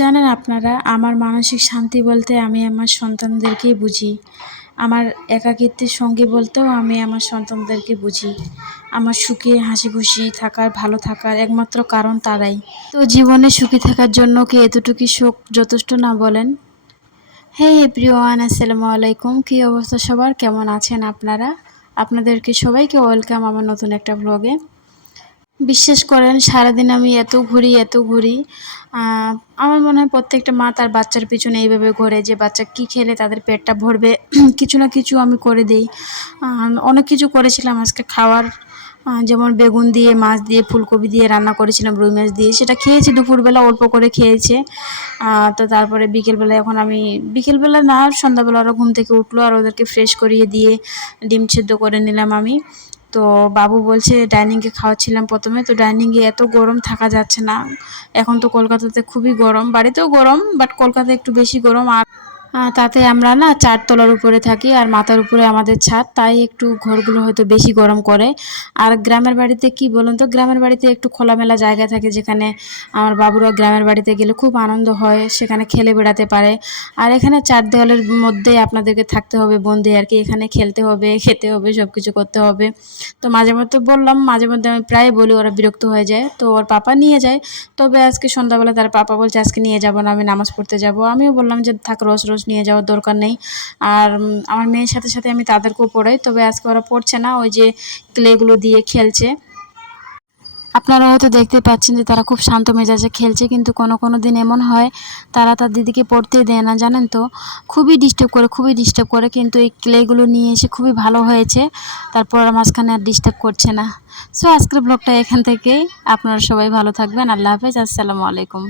জানেন আপনারা, আমার মানসিক শান্তি বলতে আমি আমার সন্তানদেরকেই বুঝি। আমার একাকিত্বের সঙ্গী বলতেও আমি আমার সন্তানদেরকে বুঝি। আমার সুখে হাসিখুশি থাকার, ভালো থাকার একমাত্র কারণ তারাই। তো জীবনে সুখী থাকার জন্য কি এতটুকু সুখ যথেষ্ট না বলেন? হেই এভরিওয়ান, আসসালামু আলাইকুম। কী অবস্থা সবার? কেমন আছেন আপনারা? আপনাদেরকে সবাইকে ওয়েলকাম আমার নতুন একটা ব্লগে। বিশ্বাস করেন, সারাদিন আমি এত ঘুরি। আমার মনে হয় প্রত্যেকটা মা তার বাচ্চার পিছনে এইভাবে ঘোরে যে বাচ্চা কী খেলে তাদের পেটটা ভরবে। কিছু না কিছু আমি করে দেই। অনেক কিছু করেছিলাম আজকে খাওয়ার, যেমন বেগুন দিয়ে, মাছ দিয়ে, ফুলকপি দিয়ে রান্না করেছিলাম, রুই মাছ দিয়ে। সেটা খেয়েছি দুপুরবেলা, অল্প করে খেয়েছে। তো তারপরে বিকেলবেলা, এখন আমি বিকেলবেলা না, সন্ধ্যাবেলা ওরা ঘুম থেকে উঠলো আর ওদেরকে ফ্রেশ করিয়ে দিয়ে ডিম সেদ্ধ করে নিলাম আমি। তো বাবু বলছে, ডাইনিংয়ে খাওয়াচ্ছিলাম প্রথমে, তো ডাইনিংয়ে এত গরম থাকা যাচ্ছে না। এখন তো কলকাতাতে খুবই গরম, বাড়িতেও গরম, বাট কলকাতায় একটু বেশি গরম। আর তাতে আমরা না 4 তলার উপরে থাকি আর মাথার উপরে আমাদের ছাদ, তাই একটু ঘরগুলো হয়তো বেশি গরম করে। আর গ্রামের বাড়িতে কি বলুন তো, গ্রামের বাড়িতে একটু খোলামেলা জায়গা থাকে, যেখানে আমার বাবুরা গ্রামের বাড়িতে গেলে খুব আনন্দ হয়, সেখানে খেলে বেড়াতে পারে। আর এখানে 4 দেওয়ালের মধ্যেই আপনাদেরকে থাকতে হবে বন্দি আর কি। এখানে খেলতে হবে, খেতে হবে, সব কিছু করতে হবে। তো মাঝে মধ্যে বললাম, মাঝে মধ্যে আমি প্রায় বলি, ওরা বিরক্ত হয়ে যায়, তো ওর পাপা নিয়ে যায়। তবে আজকে সন্ধ্যাবেলা তার পাপা বলছে আজকে নিয়ে যাব না, আমি নামাজ পড়তে যাব। আমিও বললাম যে থাক, রোজ রোজ নিয়ে যাওয়ার দরকার নেই। আর আমার মেয়ের সাথে সাথে আমি তাদেরকেও পড়াই, তবে আজকে ওরা পড়ছে না, ওই যে ক্লেগুলো দিয়ে খেলছে। আপনারা হয়তো দেখতে পাচ্ছেন যে তারা খুব শান্ত মেজাজে খেলছে, কিন্তু কোনো দিন এমন হয় তারা তার দিদিকে পড়তে দেয় না, জানেন তো। খুবই ডিস্টার্ব করে, কিন্তু এই ক্লেগুলো নিয়ে এসে খুবই ভালো হয়েছে। তারপর মাঝখানে আর ডিস্টার্ব করছে না। সো আজকের ব্লগটা এখান থেকেই। আপনারা সবাই ভালো থাকবেন। আল্লাহ হাফেজ, আসসালামু আলাইকুম।